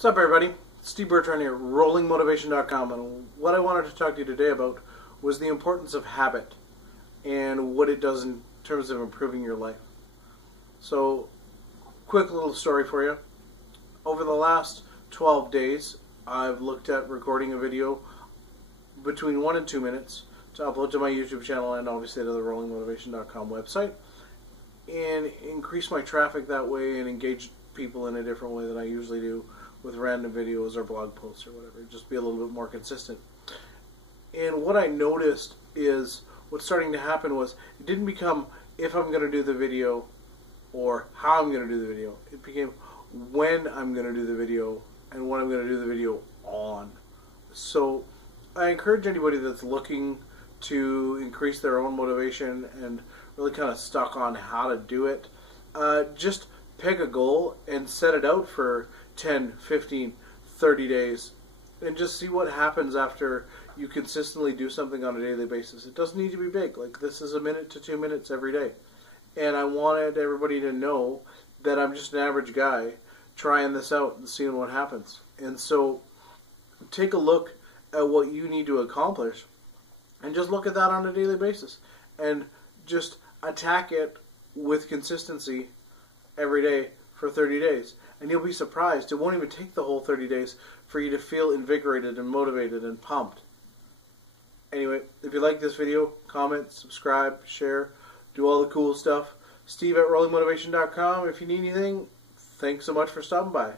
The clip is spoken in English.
What's up, everybody? Steve Bertrand here, rollingmotivation.com, and what I wanted to talk to you today about was the importance of habit and what it does in terms of improving your life. So, quick little story for you. Over the last 12 days, I've looked at recording a video between 1 and 2 minutes to upload to my YouTube channel and obviously to the rollingmotivation.com website, and increase my traffic that way and engage people in a different way than I usually do with random videos or blog posts or whatever. Just be a little bit more consistent. And what I noticed is what's starting to happen was it didn't become if I'm going to do the video or how I'm going to do the video. It became when I'm going to do the video and what I'm going to do the video on. So I encourage anybody that's looking to increase their own motivation and really kind of stuck on how to do it, just pick a goal and set it out for 10, 15, 30 days and just see what happens after you consistently do something on a daily basis. It doesn't need to be big. Like, this is 1 minute to 2 minutes every day. And I wanted everybody to know that I'm just an average guy trying this out and seeing what happens. And so take a look at what you need to accomplish and just look at that on a daily basis and just attack it with consistency every day for 30 days. And you'll be surprised. It won't even take the whole 30 days for you to feel invigorated and motivated and pumped. Anyway, if you like this video, comment, subscribe, share, do all the cool stuff. Steve at rollingmotivation.com. If you need anything, thanks so much for stopping by.